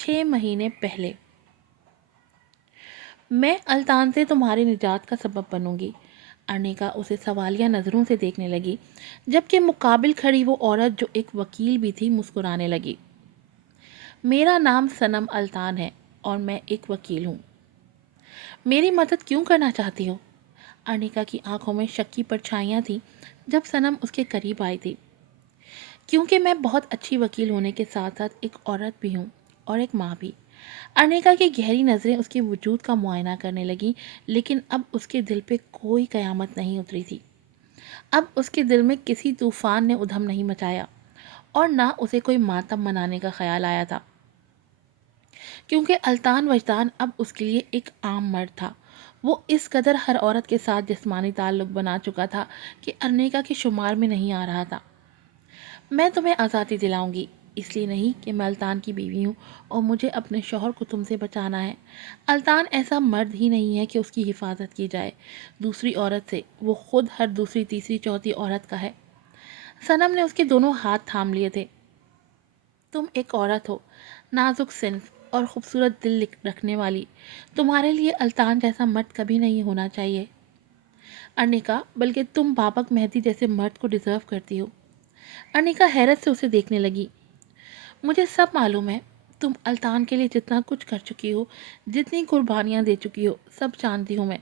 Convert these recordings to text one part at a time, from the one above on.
6 مہینے پہلے میں الطان سے تمہاری نجات کا سبب بنوں گی۔ ارنیکا اسے سوالیہ نظروں سے دیکھنے لگی، جبکہ مقابل کھڑی وہ عورت جو ایک وکیل بھی تھی مسکرانے لگی۔ میرا نام صنم الطان ہے اور میں ایک وکیل ہوں۔ میری مدد کیوں کرنا چاہتی ہو؟ ارنیکا کی آنکھوں میں شک کی پرچھائیاں تھیں جب صنم اس کے قریب آئی تھی۔ کیونکہ میں بہت اچھی وکیل ہونے کے ساتھ ساتھ ایک عورت بھی ہوں اور ایک ماں بھی۔ ارنیکا کی گہری نظریں اس کے وجود کا معائنہ کرنے لگیں، لیکن اب اس کے دل پہ کوئی قیامت نہیں اتری تھی۔ اب اس کے دل میں کسی طوفان نے ادھم نہیں مچایا اور نہ اسے کوئی ماتم منانے کا خیال آیا تھا، کیونکہ الطان وجدان اب اس کے لیے ایک عام مرد تھا۔ وہ اس قدر ہر عورت کے ساتھ جسمانی تعلق بنا چکا تھا کہ ارنیکا کے شمار میں نہیں آ رہا تھا۔ میں تمہیں آزادی دلاؤں گی، اس لیے نہیں کہ میں الطان کی بیوی ہوں اور مجھے اپنے شوہر کو تم سے بچانا ہے۔ الطان ایسا مرد ہی نہیں ہے کہ اس کی حفاظت کی جائے دوسری عورت سے، وہ خود ہر دوسری تیسری چوتھی عورت کا ہے۔ صنم نے اس کے دونوں ہاتھ تھام لیے تھے۔ تم ایک عورت ہو، نازک صنف اور خوبصورت دل رکھنے والی۔ تمہارے لیے الطان جیسا مرد کبھی نہیں ہونا چاہیے ارنیکا، بلکہ تم بابک مہدی جیسے مرد کو ڈیزرو کرتی ہو۔ ارنیکا حیرت سے اسے دیکھنے لگی۔ مجھے سب معلوم ہے، تم الطان کے لیے جتنا کچھ کر چکی ہو، جتنی قربانیاں دے چکی ہو، سب جانتی ہوں میں،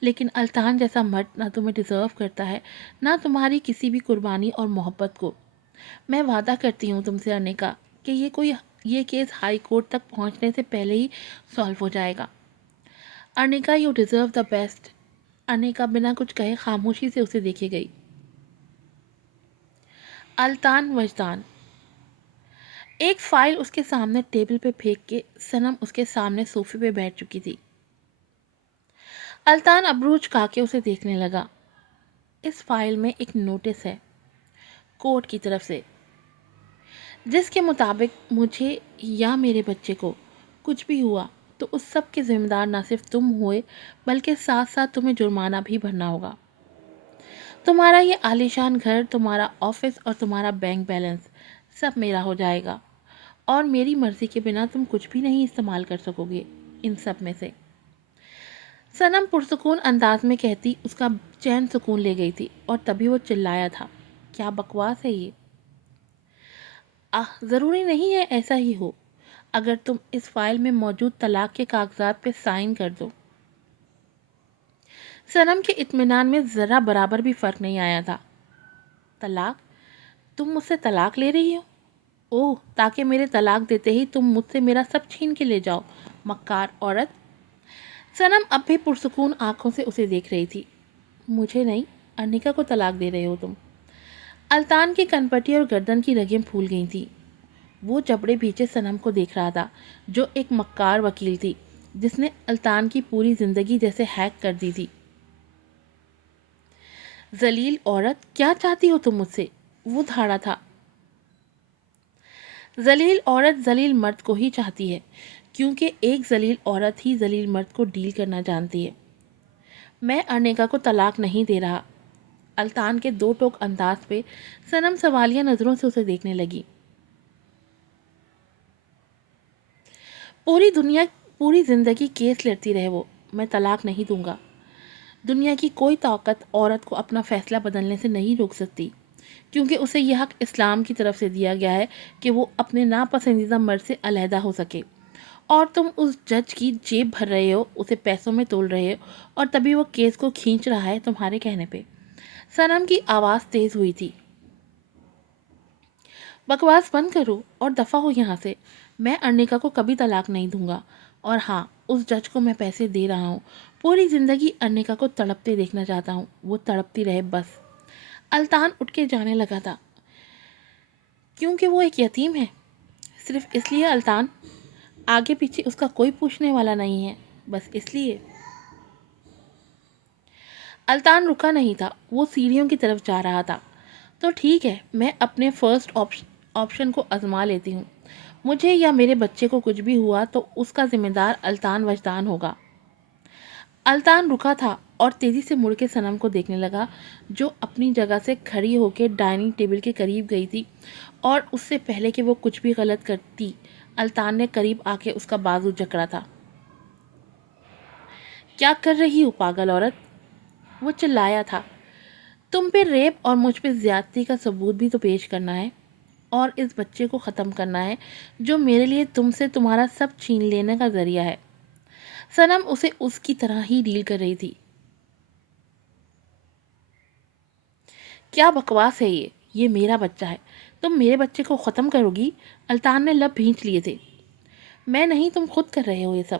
لیکن الطان جیسا مرد نہ تمہیں ڈیزرو کرتا ہے، نہ تمہاری کسی بھی قربانی اور محبت کو۔ میں وعدہ کرتی ہوں تم سے ارنیکا کہ یہ کیس ہائی کورٹ تک پہنچنے سے پہلے ہی سالو ہو جائے گا۔ ارنیکا، یو ڈیزرو دا بیسٹ۔ ارنیکا بنا کچھ کہے خاموشی سے اسے دیکھے گئی۔ الطان وجدان۔ ایک فائل اس کے سامنے ٹیبل پہ پھینک کے صنم اس کے سامنے صوفے پہ بیٹھ چکی تھی۔ الطان ابرو جھکا کے اسے دیکھنے لگا۔ اس فائل میں ایک نوٹس ہے کورٹ کی طرف سے، جس کے مطابق مجھے یا میرے بچے کو کچھ بھی ہوا تو اس سب کے ذمہ دار نہ صرف تم ہوئے، بلکہ ساتھ ساتھ تمہیں جرمانہ بھی بھرنا ہوگا۔ تمہارا یہ عالیشان گھر، تمہارا آفس اور تمہارا بینک بیلنس سب میرا ہو جائے گا، اور میری مرضی کے بنا تم کچھ بھی نہیں استعمال کر سکو گے ان سب میں سے۔ صنم پرسکون انداز میں کہتی اس کا چین سکون لے گئی تھی، اور تبھی وہ چلایا تھا، کیا بکواس ہے یہ! ضروری نہیں ہے ایسا ہی ہو، اگر تم اس فائل میں موجود طلاق کے کاغذات پہ سائن کر دو۔ صنم کے اطمینان میں ذرا برابر بھی فرق نہیں آیا تھا۔ طلاق؟ تم مجھ سے طلاق لے رہی ہو؟ اوہ، تاکہ میرے طلاق دیتے ہی تم مجھ سے میرا سب چھین کے لے جاؤ، مکار عورت! صنم اب بھی پرسکون آنکھوں سے اسے دیکھ رہی تھی۔ مجھے نہیں، ارنیکا کو طلاق دے رہے ہو تم۔ الطان کی کنپٹی اور گردن کی رگیں پھول گئی تھی۔ وہ جبڑے بھیجے صنم کو دیکھ رہا تھا، جو ایک مکار وکیل تھی جس نے الطان کی پوری زندگی جیسے ہیک کر دی تھی۔ ذلیل عورت، کیا چاہتی ہو تم مجھ سے؟ وہ دھاڑا تھا۔ ذلیل عورت ذلیل مرد کو ہی چاہتی ہے، کیونکہ ایک ذلیل عورت ہی ذلیل مرد کو ڈیل کرنا جانتی ہے۔ میں ارنیکا کو طلاق نہیں دے رہا۔ الطان کے دو ٹوک انداز پہ صنم سوالیہ نظروں سے اسے دیکھنے لگی۔ پوری زندگی کیس لڑتی رہے وہ، میں طلاق نہیں دوں گا۔ دنیا کی کوئی طاقت عورت کو اپنا فیصلہ بدلنے سے نہیں روک سکتی، کیونکہ اسے یہ حق اسلام کی طرف سے دیا گیا ہے کہ وہ اپنے ناپسندیدہ مرد سے علیحدہ ہو سکے، اور تم اس جج کی جیب بھر رہے ہو، اسے پیسوں میں تول رہے ہو، اور تبھی وہ کیس کو کھینچ رہا ہے تمہارے کہنے پہ۔ صنم کی آواز تیز ہوئی تھی۔ بکواس بند کرو اور دفع ہو یہاں سے۔ میں ارنیکا کو کبھی طلاق نہیں دوں گا، اور ہاں، اس جج کو میں پیسے دے رہا ہوں۔ پوری زندگی ارنیکا کو تڑپتے دیکھنا چاہتا ہوں، وہ تڑپتی رہے بس۔ الطان اٹھ کے جانے لگا تھا۔ کیونکہ وہ ایک یتیم ہے، صرف اس لیے الطان؟ آگے پیچھے اس کا کوئی پوچھنے والا نہیں ہے، بس اس لیے؟ الطان رکا نہیں تھا، وہ سیڑھیوں کی طرف جا رہا تھا۔ تو ٹھیک ہے، میں اپنے فرسٹ آپشن کو آزما لیتی ہوں۔ مجھے یا میرے بچے کو کچھ بھی ہوا تو اس کا ذمہ دار الطان وجدان ہوگا۔ الطان رکا تھا اور تیزی سے مڑ کے صنم کو دیکھنے لگا، جو اپنی جگہ سے کھڑی ہو کے ڈائننگ ٹیبل کے قریب گئی تھی، اور اس سے پہلے کہ وہ کچھ بھی غلط کرتی الطان نے قریب آ کے اس کا بازو جکڑا تھا۔ کیا کر رہی ہو پاگل عورت، وہ چلایا تھا۔ تم پہ ریپ اور مجھ پہ زیادتی کا ثبوت بھی تو پیش کرنا ہے، اور اس بچے کو ختم کرنا ہے جو میرے لیے تم سے تمہارا سب چھین لینے کا ذریعہ ہے۔ صنم اسے اس کی طرح ہی ڈیل کر رہی تھی۔ کیا بکواس ہے یہ میرا بچہ ہے، تم میرے بچے کو ختم کرو گی؟ الطان نے لب بھینچ لیے تھے۔ میں نہیں، تم خود کر رہے ہو یہ سب۔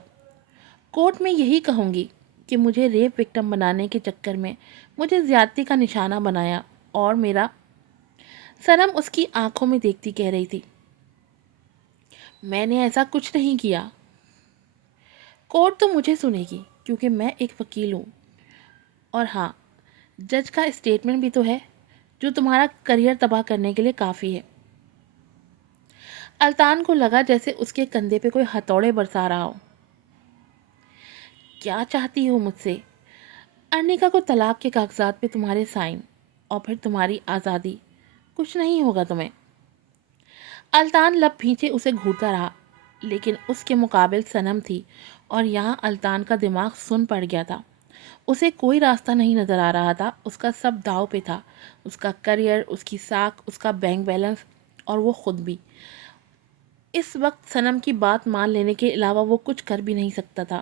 کورٹ میں یہی کہوں گی کہ مجھے ریپ وکٹم بنانے کے چکر میں مجھے زیادتی کا نشانہ بنایا، اور میرا صنم اس کی آنکھوں میں دیکھتی کہہ رہی تھی، میں نے ایسا کچھ نہیں کیا۔ کورٹ تو مجھے سنے گی کیونکہ میں ایک وکیل ہوں، اور ہاں، جج کا اسٹیٹمنٹ بھی تو ہے جو تمہارا کریئر تباہ کرنے کے لیے کافی ہے۔ الطان کو لگا جیسے اس کے کندھے پہ کوئی ہتھوڑے برسا رہا ہو۔ کیا چاہتی ہو مجھ سے؟ ارنیکا کو طلاق کے کاغذات پہ تمہارے سائن، اور پھر تمہاری آزادی، کچھ نہیں ہوگا تمہیں۔ الطان لب بھینچے اسے گھورتا رہا، لیکن اس کے مقابل صنم تھی، اور یہاں الطان کا دماغ سن پڑ گیا تھا۔ اسے کوئی راستہ نہیں نظر آ رہا تھا، اس کا سب داؤ پہ تھا، اس کا کریئر، اس کی ساکھ، اس کا بینک بیلنس، اور وہ خود بھی۔ اس وقت صنم کی بات مان لینے کے علاوہ وہ کچھ کر بھی نہیں سکتا تھا۔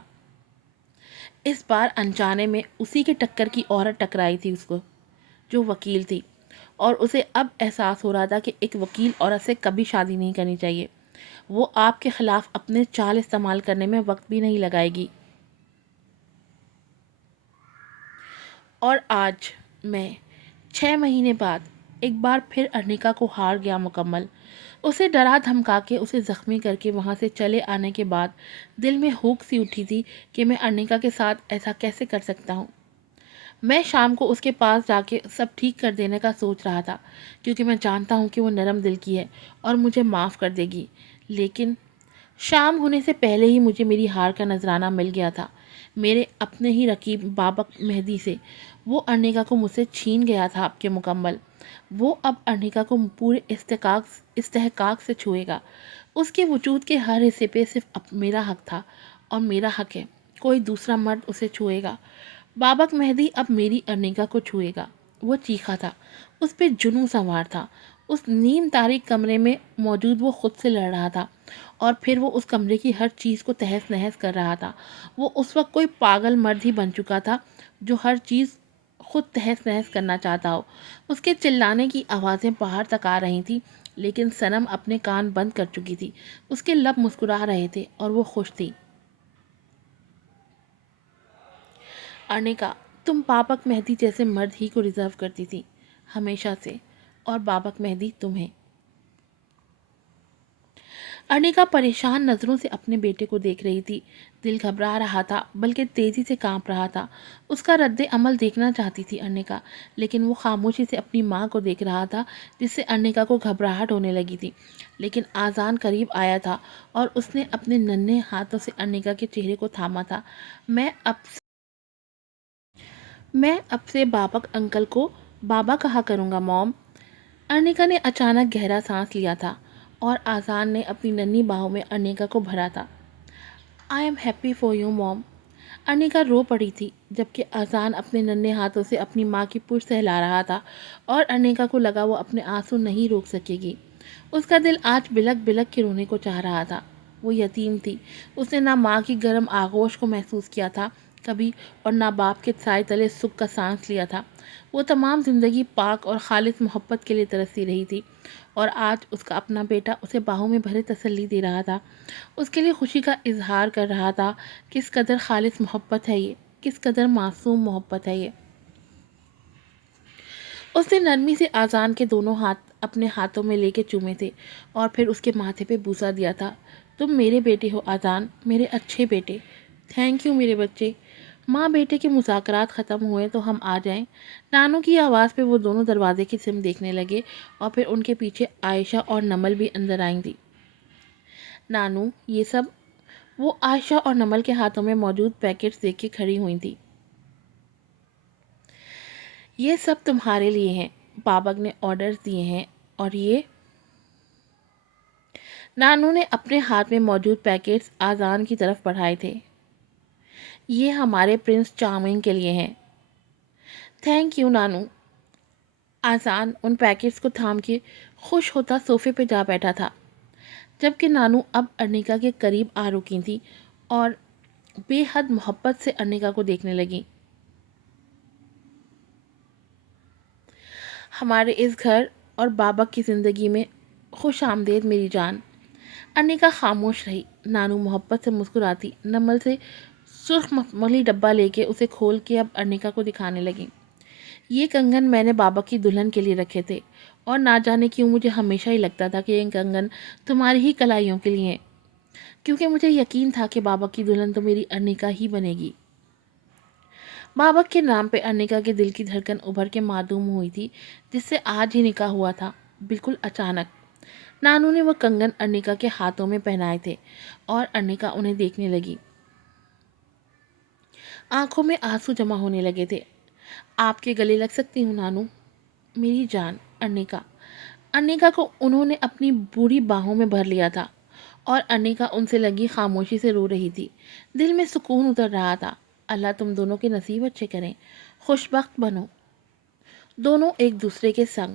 اس بار انجانے میں اسی کے ٹکر کی عورت ٹکرائی تھی اس کو، جو وکیل تھی، اور اسے اب احساس ہو رہا تھا کہ ایک وکیل عورت سے کبھی شادی نہیں کرنی چاہیے۔ وہ آپ کے خلاف اپنے چال استعمال کرنے میں وقت بھی نہیں لگائے گی۔ اور آج میں 6 مہینے بعد ایک بار پھر ارنیکا کو ہار گیا مکمل۔ اسے ڈرا دھمکا کے، اسے زخمی کر کے وہاں سے چلے آنے کے بعد دل میں ہوک سی اٹھی تھی کہ میں ارنیکا کے ساتھ ایسا کیسے کر سکتا ہوں۔ میں شام کو اس کے پاس جا کے سب ٹھیک کر دینے کا سوچ رہا تھا، کیونکہ میں جانتا ہوں کہ وہ نرم دل کی ہے اور مجھے معاف کر دے گی، لیکن شام ہونے سے پہلے ہی مجھے میری ہار کا نذرانہ مل گیا تھا، میرے اپنے ہی رقیب بابک مہدی سے۔ وہ ارنیکا کو مجھ سے چھین گیا تھا اب کے مکمل۔ وہ اب ارنیکا کو پورے استحقاق سے چھوئے گا۔ اس کے وجود کے ہر حصے پہ صرف میرا حق تھا، اور میرا حق ہے، کوئی دوسرا مرد اسے چھوئے گا۔ بابک مہدی اب میری ارنیکا کو چھوئے گا۔ وہ چیخا تھا، اس پہ جنوں سوار تھا۔ اس نیم تاریک کمرے میں موجود وہ خود سے لڑ رہا تھا، اور پھر وہ اس کمرے کی ہر چیز کو تہس نہس کر رہا تھا۔ وہ اس وقت کوئی پاگل مرد ہی بن چکا تھا جو ہر چیز خود تہس نہس کرنا چاہتا ہو۔ اس کے چلانے کی آوازیں باہر تک آ رہی تھیں، لیکن صنم اپنے کان بند کر چکی تھی۔ اس کے لب مسکرا رہے تھے اور وہ خوش تھی۔ ارنیکا، تم بابک مہدی جیسے مرد ہی کو ریزرو کرتی تھی، ہمیشہ سے، اور بابک مہدی تمہیں۔ ارنیکا پریشان نظروں سے اپنے بیٹے کو دیکھ رہی تھی۔ دل گھبرا رہا تھا، بلکہ تیزی سے کانپ رہا تھا۔ اس کا رد عمل دیکھنا چاہتی تھی ارنیکا، لیکن وہ خاموشی سے اپنی ماں کو دیکھ رہا تھا، جس سے ارنیکا کو گھبراہٹ ہونے لگی تھی۔ لیکن آذان قریب آیا تھا، اور اس نے اپنے ننھے ہاتھوں سے ارنیکا کے چہرے کو تھاما تھا۔ میں اب سے بابک انکل کو بابا کہا کروں گا موم۔ ارنیکا نے اچانک گہرا سانس لیا تھا، اور آذان نے اپنی ننھی باہوں میں ارنیکا کو بھرا تھا۔ I am happy for you mom. Arnika رو پڑی تھی، جبکہ آذان اپنے ننھے ہاتھوں سے اپنی ماں کی پشت سہلا رہا تھا، اور ارنیکا کو لگا وہ اپنے آنسو نہیں روک سکے گی۔ اس کا دل آج بلک بلک کے رونے کو چاہ رہا تھا۔ وہ یتیم تھی، اس نے نہ ماں کی گرم آغوش کو محسوس کیا تھا کبھی، اور نہ باپ کے سائے تلے سکھ کا سانس لیا تھا۔ وہ تمام زندگی پاک اور خالص محبت کے لیے ترسی رہی تھی، اور آج اس کا اپنا بیٹا اسے باہوں میں بھرے تسلی دے رہا تھا، اس کے لیے خوشی کا اظہار کر رہا تھا۔ کس قدر خالص محبت ہے یہ، کس قدر معصوم محبت ہے یہ۔ اس نے نرمی سے آذان کے دونوں ہاتھ اپنے ہاتھوں میں لے کے چومے تھے، اور پھر اس کے ماتھے پہ بوسا دیا تھا۔ تم میرے بیٹے ہو آذان، میرے اچھے بیٹے۔ تھینک یو میرے بچے۔ ماں بیٹے کے مذاکرات ختم ہوئے تو ہم آ جائیں۔ نانو کی آواز پہ وہ دونوں دروازے کی سمت دیکھنے لگے، اور پھر ان کے پیچھے عائشہ اور نمل بھی اندر آئیں تھی۔ نانو، یہ سب؟ وہ عائشہ اور نمل کے ہاتھوں میں موجود پیکٹس دیکھ کے کھڑی ہوئی تھی۔ یہ سب تمہارے لیے ہیں، بابک نے آرڈرز دیے ہیں، اور یہ نانو نے اپنے ہاتھ میں موجود پیکٹس آذان کی طرف بڑھائے تھے۔ یہ ہمارے پرنس چارمنگ کے لیے ہیں۔ تھینک یو نانو۔ آذان ان پیکٹس کو تھام کے خوش ہوتا صوفے پہ جا بیٹھا تھا، جبکہ نانو اب ارنیکا کے قریب آ رکی تھی اور بے حد محبت سے ارنیکا کو دیکھنے لگی۔ ہمارے اس گھر اور بابا کی زندگی میں خوش آمدید میری جان۔ ارنیکا خاموش رہی۔ نانو محبت سے مسکراتی نمل سے سرخ مخملی ڈبہ لے کے اسے کھول کے اب ارنیکا کو دکھانے لگی۔ یہ کنگن میں نے بابا کی دلہن کے لیے رکھے تھے، اور نہ جانے کیوں مجھے ہمیشہ ہی لگتا تھا کہ یہ کنگن تمہاری ہی کلائیوں کے لیے ہیں، کیونکہ مجھے یقین تھا کہ بابا کی دلہن تو میری ارنیکا ہی بنے گی۔ بابا کے نام پہ ارنیکا کے دل کی دھڑکن ابھر کے معدوم ہوئی تھی، جس سے آج ہی نکاح ہوا تھا۔ بالکل اچانک نانو نے وہ کنگن ارنیکا کے ہاتھوں میں پہنائے تھے اور ارنیکا انہیں دیکھنے لگی۔ آنکھوں میں آنسو جمع ہونے لگے تھے۔ آپ کے گلے لگ سکتی ہوں نانو؟ میری جان ارنیکا۔ ارنیکا کو انہوں نے اپنی بوڑھی باہوں میں بھر لیا تھا اور ارنیکا ان سے لگی خاموشی سے رو رہی تھی۔ دل میں سکون اتر رہا تھا۔ اللہ تم دونوں کے نصیب اچھے کریں، خوش بخت بنو دونوں ایک دوسرے کے سنگ۔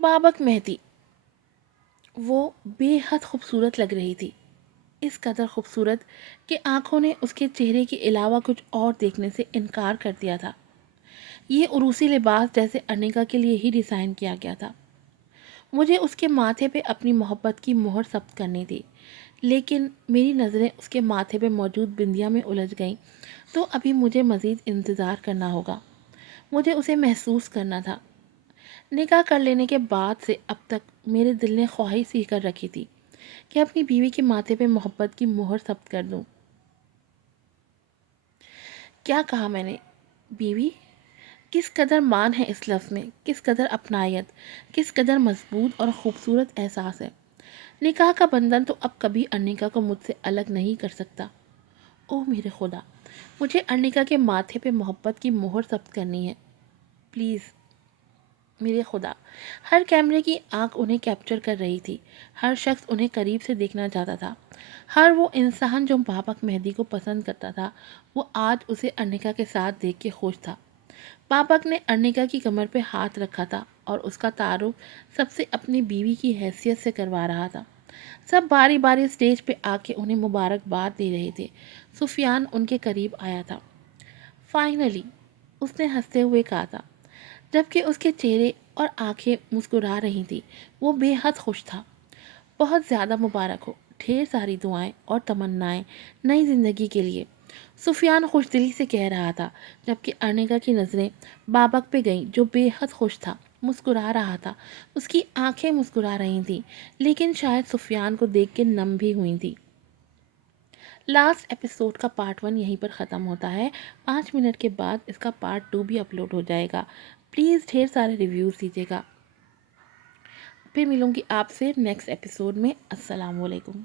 بابک مہدی، وہ بے حد خوبصورت لگ رہی تھی، اس قدر خوبصورت کہ آنکھوں نے اس کے چہرے کے علاوہ کچھ اور دیکھنے سے انکار کر دیا تھا۔ یہ عروسی لباس جیسے ارنیکا کے لیے ہی ڈیزائن کیا گیا تھا۔ مجھے اس کے ماتھے پہ اپنی محبت کی مہر ثبت کرنی تھی، لیکن میری نظریں اس کے ماتھے پہ موجود بندیا میں الجھ گئیں، تو ابھی مجھے مزید انتظار کرنا ہوگا۔ مجھے اسے محسوس کرنا تھا۔ نکاح کر لینے کے بعد سے اب تک میرے دل نے خواہش سی کر رکھی تھی کہ اپنی بیوی کے ماتھے پہ محبت کی مہر ثبت کر دوں۔ کیا کہا میں نے؟ بیوی؟ کس قدر مان ہے اس لفظ میں، کس قدر اپنائیت، کس قدر مضبوط اور خوبصورت احساس ہے۔ نکاح کا بندھن تو اب کبھی ارنیکا کو مجھ سے الگ نہیں کر سکتا۔ اوہ میرے خدا، مجھے ارنیکا کے ماتھے پہ محبت کی مہر ثبت کرنی ہے، پلیز میرے خدا۔ ہر کیمرے کی آنکھ انہیں کیپچر کر رہی تھی، ہر شخص انہیں قریب سے دیکھنا چاہتا تھا۔ ہر وہ انسان جو بابک مہدی کو پسند کرتا تھا، وہ آج اسے ارنیکا کے ساتھ دیکھ کے خوش تھا۔ بابک نے ارنیکا کی کمر پہ ہاتھ رکھا تھا اور اس کا تعارف سب سے اپنی بیوی کی حیثیت سے کروا رہا تھا۔ سب باری باری اسٹیج پہ آ کے انہیں مبارکباد دے رہے تھے۔ سفیان ان کے قریب آیا تھا۔ فائنلی، اس نے ہنستے ہوئے کہا تھا، جبکہ اس کے چہرے اور آنکھیں مسکرا رہی تھی۔ وہ بے حد خوش تھا۔ بہت زیادہ مبارک ہو، ڈھیر ساری دعائیں اور تمنائیں نئی زندگی کے لیے، سفیان خوش دلی سے کہہ رہا تھا، جبکہ ارنیکا کی نظریں بابک پہ گئیں جو بے حد خوش تھا، مسکرا رہا تھا۔ اس کی آنکھیں مسکرا رہی تھیں، لیکن شاید سفیان کو دیکھ کے نم بھی ہوئی تھی۔ لاسٹ ایپیسوڈ کا پارٹ 1 یہیں پر ختم ہوتا ہے۔ 5 منٹ کے بعد اس کا پارٹ 2 بھی اپلوڈ ہو جائے گا۔ پلیز ڈھیر سارے ریویوز دیجیے گا۔ پھر ملوں گی آپ سے نیکسٹ ایپیسوڈ میں۔ السلام علیکم۔